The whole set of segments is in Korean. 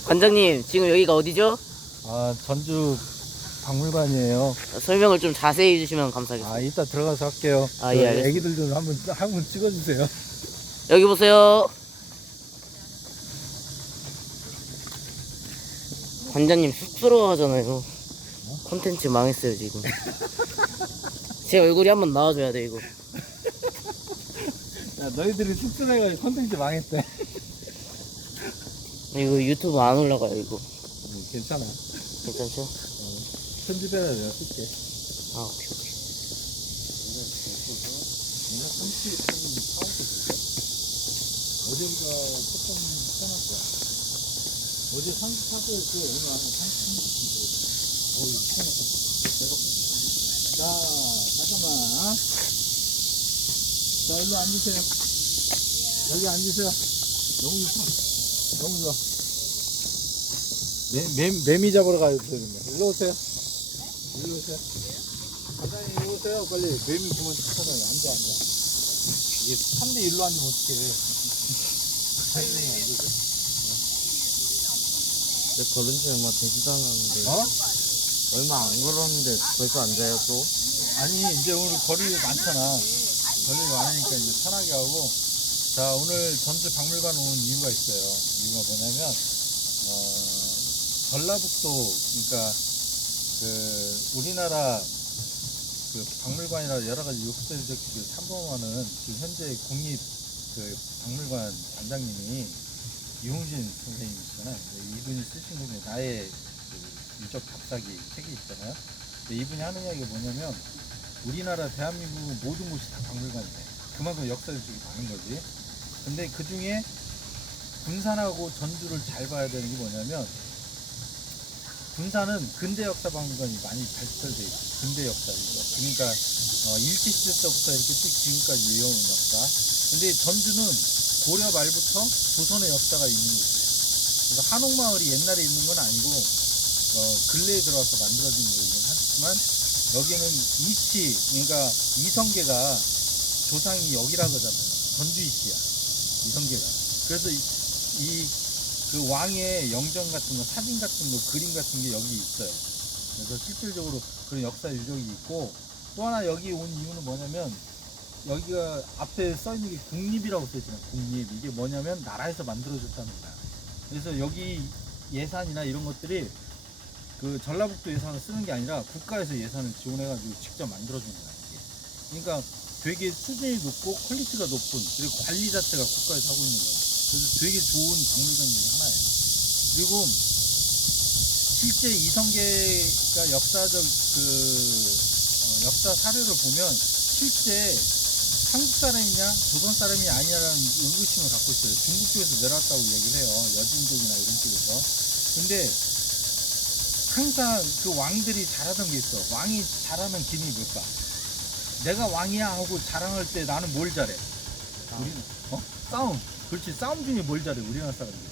관장님, 지금 여기가 어디죠? 아, 전주 박물관이에요. 설명을 좀 자세히 해주시면 감사하겠습니다. 아, 이따 들어가서 할게요. 아, 예, 알겠습니다. 애기들 좀 한번 찍어주세요. 여기 보세요. 관장님 쑥스러워 하잖아요. 콘텐츠 망했어요, 지금. 제 얼굴이 한번 나와줘야 돼, 이거. 야, 너희들이 쑥스러워가지고 컨텐츠 망했대. 이거 유튜브 안 올라가요, 이거. 괜찮아. 괜찮죠? 편집해라 내가 쓸게. 아, 오케이, 오케이. 내가 30분 사오고 있을게. 어젠가 조금 편할 거야. 어제 34도였고 오늘 한 30분 정도. 어이 편했다. 자, 잠깐만. 자, 일로 앉으세요. 여기 앉으세요. 너무 좋아. 너무 좋아. 매미 잡으러 가야 되는데. 일로 오세요. 일로 오세요. 과장님 일로 오세요. 빨리 매미 보면 찾아요. 앉아. 이게 3대 1로 앉으면 어떡해. 과장님이 앉으세요. 근데 걸은 지 얼마 되지도 않았는데 어? 얼마 안 걸었는데 벌써 앉아요 또? 아니 이제 오늘 거리 많잖아. 거리 많으니까 이제 편하게 하고. 자, 오늘 전주 박물관 온 이유가 있어요. 이유가 뭐냐면 전라북도, 그러니까 그 우리나라 그 박물관이나 여러 가지 역사적 그 탐험하는 지금 현재 국립 그 박물관 관장님이 이홍진 선생님이시잖아요. 이분이 쓰신 분이 나의 그 유적 답사기 책이 있잖아요. 근데 이분이 하는 이야기가 뭐냐면 우리나라 대한민국 모든 곳이 다 박물관이래. 그만큼 역사적이 많은 거지. 근데 그 중에 군산하고 전주를 잘 봐야 되는 게 뭐냐면 군산은 근대 역사 박물관이 많이 발달돼 있어. 근대 역사 유적. 그러니까 일제시대 때부터 이렇게 쭉 지금까지 이어온 역사. 근데 전주는 고려 말부터 조선의 역사가 있는 곳이에요. 그래서 한옥마을이 옛날에 있는 건 아니고 근래에 들어와서 만들어진 거이긴 하지만 여기는 이치, 그러니까 이성계가 조상이 여기라 그러잖아요. 전주 이치야, 이성계가. 그래서 그 왕의 영정 같은 거, 사진 같은 거, 그림 같은 게 여기 있어요. 그래서 실질적으로 그런 역사 유적이 있고, 또 하나 여기 온 이유는 뭐냐면 여기가 앞에 써 있는 게 국립이라고 써 있잖아요. 국립. 이게 뭐냐면 나라에서 만들어졌다는 거야. 그래서 여기 예산이나 이런 것들이 그 전라북도 예산을 쓰는 게 아니라 국가에서 예산을 지원해가지고 직접 만들어준 거야, 이게. 그러니까 되게 수준이 높고 퀄리티가 높은, 그리고 관리 자체가 국가에서 하고 있는 거야. 그래서 되게 좋은 박물관 중에 하나예요. 그리고 실제 이성계가 역사적 역사 사료를 보면 실제 한국 사람이냐 조선 사람이 아니냐라는 의구심을 갖고 있어요. 중국 쪽에서 내려왔다고 얘기를 해요. 여진족이나 이런 쪽에서. 근데 항상 그 왕들이 잘하던 게 있어. 왕이 잘하는 기능이 뭘까? 내가 왕이야 하고 자랑할 때 나는 뭘 잘해? 우리는 싸움. 그렇지. 싸움 중에 뭘 잘해? 우리나라 사람들이.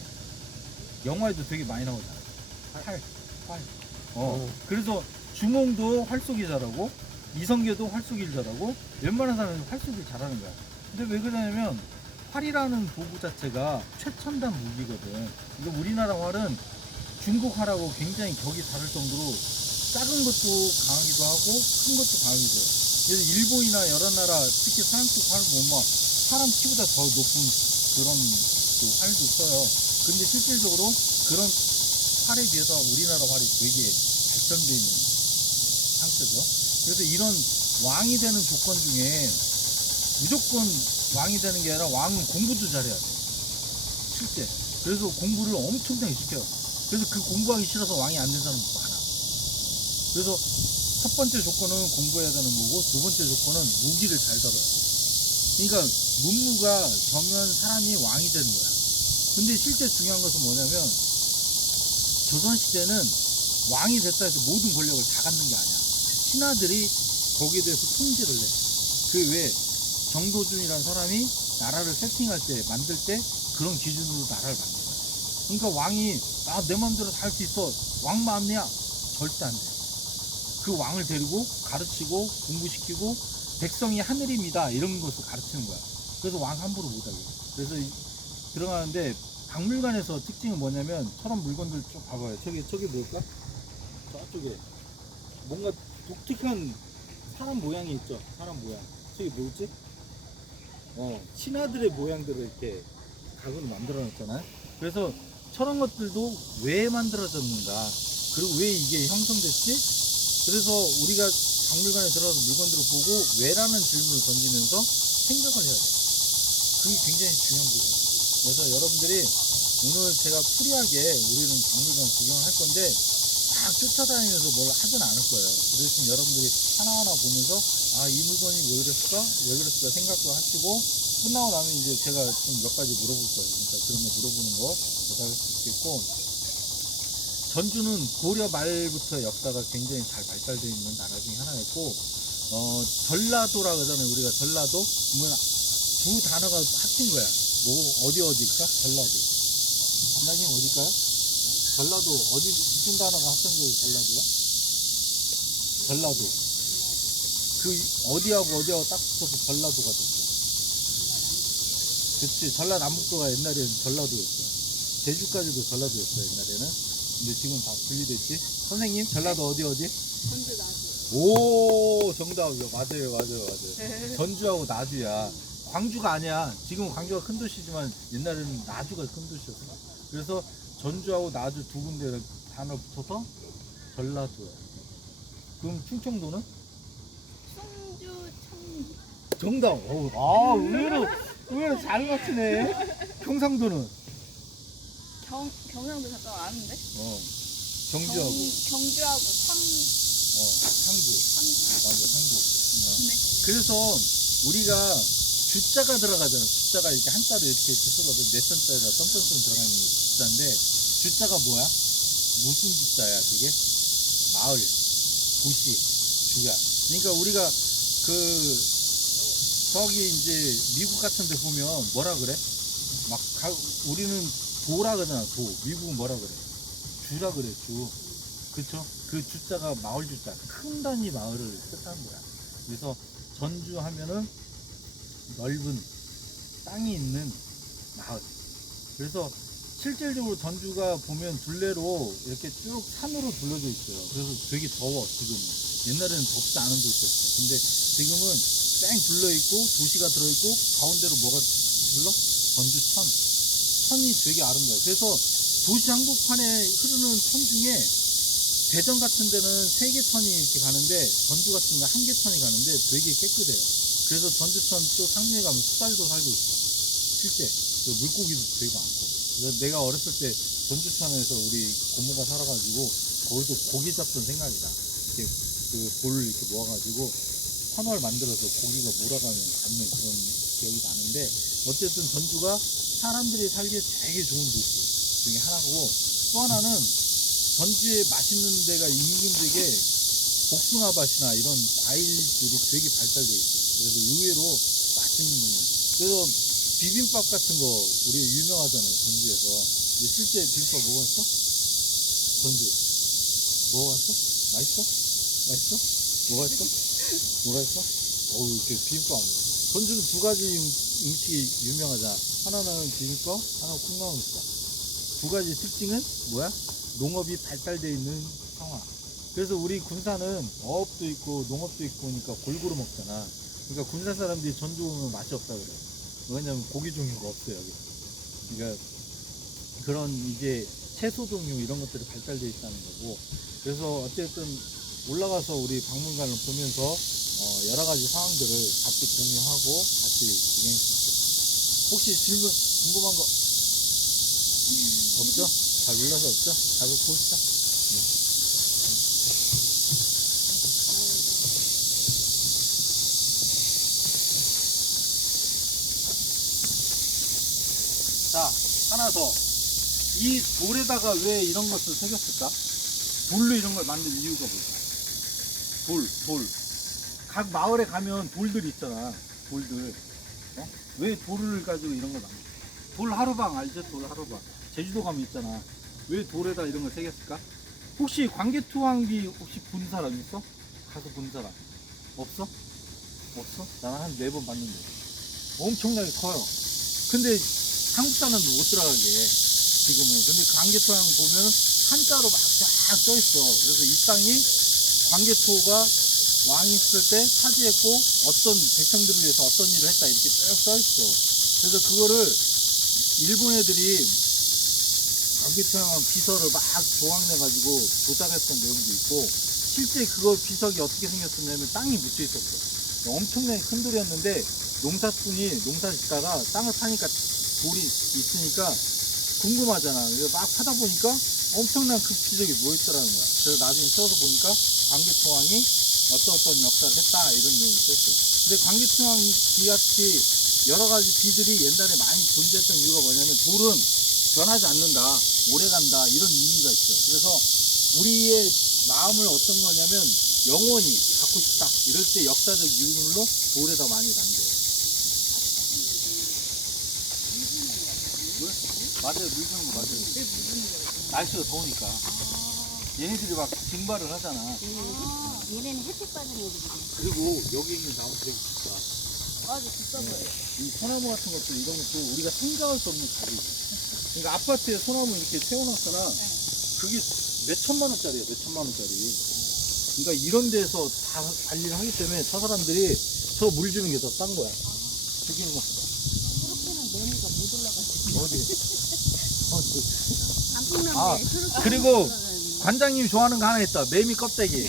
영화에도 되게 많이 나오잖아. 활. 그래서 주몽도 활쏘기 잘하고 이성계도 활쏘기를 잘하고 웬만한 사람은 활쏘기를 잘하는 거야. 근데 왜 그러냐면 활이라는 도구 자체가 최첨단 무기거든. 그러니까 우리나라 활은 중국 활하고 굉장히 격이 다를 정도로 작은 것도 강하기도 하고 큰 것도 강하기도 해요. 그래서 일본이나 여러 나라, 특히 서양 쪽 활 보면 사람 키보다 더 높은 그런 또 활도 써요. 근데 실질적으로 그런 활에 비해서 우리나라 활이 되게 발전되어 있는 상태죠. 그래서 이런 왕이 되는 조건 중에 무조건 왕이 되는 게 아니라 왕은 공부도 잘해야 돼. 실제. 그래서 공부를 엄청나게 시켜요. 그래서 그 공부하기 싫어서 왕이 안 된 사람도 많아. 그래서 첫 번째 조건은 공부해야 되는 거고, 두 번째 조건은 무기를 잘 다뤄야 돼. 그러니까 문무가 겸한 사람이 왕이 되는 거야. 근데 실제 중요한 것은 뭐냐면 조선시대는 왕이 됐다 해서 모든 권력을 다 갖는 게 아니야. 신하들이 거기에 대해서 통제를 해. 그 외에 정도준이라는 사람이 나라를 세팅할 때, 만들 때 그런 기준으로 나라를 만든 거야. 그러니까 왕이 내 마음대로 다 할 수 있어. 왕 마음이야. 절대 안 돼. 그 왕을 데리고 가르치고 공부시키고 백성이 하늘입니다. 이런 것을 가르치는 거야. 그래서 왕 함부로 못하게. 그래서 들어가는데 박물관에서 특징은 뭐냐면 저런 물건들 쭉 봐봐요. 저기 뭘까? 저쪽에 뭔가 독특한 사람 모양이 있죠. 사람 모양. 저기 뭐지? 신하들의 모양들을 이렇게 각으로 만들어 놨잖아요. 그래서 저런 것들도 왜 만들어졌는가? 그리고 왜 이게 형성됐지? 그래서 우리가 박물관에 들어가서 물건들을 보고 왜라는 질문을 던지면서 생각을 해야 돼. 그게 굉장히 중요한 부분이에요. 그래서 여러분들이 오늘 제가 프리하게 우리는 박물관 구경을 할 건데 막 쫓아다니면서 뭘 하진 않을 거예요. 그 대신 여러분들이 하나하나 보면서 아, 이 물건이 왜 그랬을까 생각도 하시고 끝나고 나면 이제 제가 좀 몇 가지 물어볼 거예요. 그러니까 그런 거 물어보는 거 대답할 수 있겠고, 전주는 고려 말부터 역사가 굉장히 잘 발달되어 있는 나라 중에 하나였고, 전라도라 그러잖아요. 우리가 전라도 그러면 두 단어가 합친 거야. 뭐 어디일까? 전라도. 원장님 어딜까요? 전라도 어디 무슨 단어가 합친 거예요? 전라도요? 전라도. 그 어디하고 딱 붙어서 전라도가 됐어. 그치. 전라남북도가 옛날에는 전라도였어. 제주까지도 전라도였어 옛날에는. 근데 지금 다 분리됐지. 선생님 전라도 어디? 전주 나주. 오, 정답이요. 맞아요. 전주하고 나주야. 광주가 아니야. 지금 광주가 큰 도시지만 옛날에는 나주가 큰 도시였어. 그래서 전주하고 나주 두 군데 단어 붙어서 전라도야. 그럼 충청도는? 충주 청주. 정답. 의외로 잘 맞히네. 경상도는? 경상도 잠깐 아는데? 경주하고. 경주하고 상주. 맞아, 상주. 네. 그래서 우리가 주자가 들어가잖아. 주자가 이렇게 한자로 이렇게 쓰거든. 네 천자에다 점점점 들어가 있는 게 주자인데, 주자가 뭐야? 무슨 주자야, 그게? 마을, 도시, 주야. 그러니까 우리가 저기 이제 미국 같은 데 보면 뭐라 그래? 우리는 도라 그러잖아, 도. 미국은 뭐라 그래? 주라 그래, 주. 그쵸? 그 주자가 마을 주자. 큰 단위 마을을 뜻하는 거야. 그래서 전주 하면은 넓은 땅이 있는 마을. 그래서 실질적으로 전주가 보면 둘레로 이렇게 쭉 산으로 둘러져 있어요. 그래서 되게 더워, 지금은. 옛날에는 덥지 않은 도시였어요. 근데 지금은 뺑 둘러있고, 도시가 들어있고, 가운데로 뭐가 둘러? 전주천. 천이 되게 아름다워요. 그래서 도시 한복판에 흐르는 천 중에 대전 같은 데는 3개 천이 이렇게 가는데, 전주 같은 데는 1개 천이 가는데 되게 깨끗해요. 그래서 전주천 또 상류에 가면 수달도 살고 있어. 실제. 물고기도 되게 많고. 그래서 내가 어렸을 때 전주천에서 우리 고모가 살아가지고 거기서 고기 잡던 생각이다. 이렇게 볼을 이렇게 모아가지고 터널 만들어서 고기가 몰아가면 잡는 그런 기억이 나는데, 어쨌든 전주가 사람들이 살기에 되게 좋은 도시 중에 하나고, 또 하나는 전주에 맛있는 데가 인근지에 복숭아밭이나 이런 과일들이 되게 발달되어 있어요. 그래서 의외로 맛있는 거. 그래서 비빔밥 같은 거 우리 유명하잖아요, 전주에서. 근데 실제 비빔밥 먹어봤어? 전주 먹어봤어? 맛있어? 먹어봤어? 어우, 이렇게 비빔밥. 전주는 두 가지 음식이 유명하잖아. 하나는 비빔밥, 하나는 콩나물밥. 두 가지 특징은 뭐야? 농업이 발달되어 있는 상황. 그래서 우리 군산은 어업도 있고 농업도 있고 그러니까 골고루 먹잖아. 그러니까 군산 사람들이 전주 오면 맛이 없다 그래. 왜냐면 고기 종류가 없어요, 여기. 그러니까 그런 이제 채소 종류 이런 것들이 발달되어 있다는 거고. 그래서 어쨌든 올라가서 우리 박물관을 보면서 여러 가지 상황들을 같이 공유하고 같이 구경했으면 좋겠습니다. 혹시 질문 궁금한 거 없죠? 잘 몰라서 없죠? 잘 봅시다. 자, 하나 더. 이 돌에다가 왜 이런 것을 새겼을까? 돌로 이런 걸 만든 이유가 뭘까? 돌. 각 마을에 가면 돌들 있잖아. 돌들. 왜 돌을 가지고 이런 걸 만들어? 돌 하루방 알죠? 돌 하루방. 제주도 가면 있잖아. 왜 돌에다 이런 걸 새겼을까? 혹시 광개토항비 혹시 본 사람 있어? 가서 본 사람 없어? 없어? 나는 한 4번 봤는데 엄청나게 커요. 근데 한국 사람도 못 들어가게 지금은. 근데 광개토양 보면 한자로 막 쫙 써있어. 그래서 이 땅이 광개토가 왕이 있을 때 차지했고 어떤 백성들을 위해서 어떤 일을 했다 이렇게 쭉 써있어. 그래서 그거를 일본 애들이 광개토양 비서를 막 조각내가지고 조작했던 내용도 있고, 실제 그거 비석이 어떻게 생겼었냐면 땅이 묻혀 있었어. 엄청나게 큰 돌이었는데 농사꾼이 농사 짓다가 땅을 파니까 돌이 있으니까 궁금하잖아. 그래서 막 파다 보니까 엄청난 그 비석이 모였더라는 거야. 그래서 나중에 써서 보니까 광개토왕이 어떤 역사를 했다 이런 내용이 써있어요. 근데 광개토왕 비같이 여러 가지 비들이 옛날에 많이 존재했던 이유가 뭐냐면 돌은 변하지 않는다, 오래 간다 이런 의미가 있어요. 그래서 우리의 마음을 어떤 거냐면 영원히 갖고 싶다 이럴 때 역사적 유물로 돌에다 많이 남겨요. 맞아요, 물 주는 거 맞아요. 날씨가 더우니까. 얘네들이 막 증발을 하잖아. 얘네는 햇빛 받는 애들이지. 그리고 여기 있는 나무 되게 비싸. 맞아, 비싸서요. 이 소나무 같은 것도 이런 것도 우리가 생각할 수 없는 가격이야. 그러니까 아파트에 소나무 이렇게 세워놨거나 그게 몇 천만 원짜리야, 몇 천만 원짜리. 그러니까 이런 데서 다 관리를 하기 때문에 저 사람들이 저 물 주는 게 더 싼 거야. 저기는 뭐 그렇게는 매미가 못 올라가지. 어디? 안 뽑는데 아, 그렇게 그리고 올라가는. 관장님이 좋아하는 거 하나 있다. 매미 껍데기.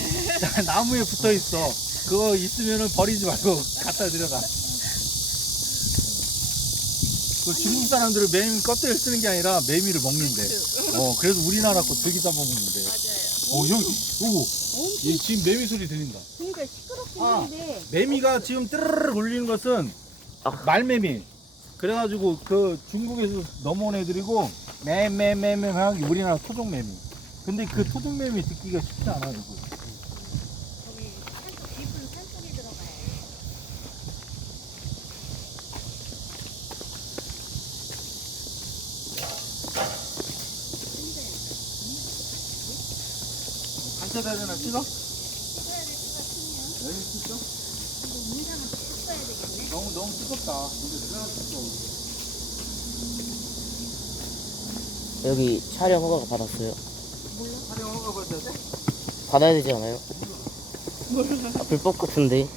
나무에 붙어 있어. 그거 있으면은 버리지 말고 갖다 드려라. 그 중국 사람들은 매미 껍데기를 쓰는 게 아니라 매미를 먹는데. 그래서 우리나라 거 되게 잡아먹는데. 맞아요. 형, 오고. 얘 지금 매미 소리 들린다. 그러니까 시끄럽긴 아. 한데 매미가 지금 뜨르르 울리는 것은 말매미. 그래가지고 그 중국에서 넘어온 애들이고 매매매매 하는 우리나라 토종매미. 근데 그 토종매미 듣기가 쉽지 않아 이거. 저기 산속 깊은 산속에 들어가요. 간짜다리나 찍어? 찍어야 될 것 같으면 여기 찍죠? 근데 인상은 쭉 써야 되겠네. 너무 뜨겁다. 근데 들어갔어. 여기 촬영 허가 받았어요. 촬영 허가 받아야 돼? 받아야 되지 않아요? 몰라. 불법 같은데.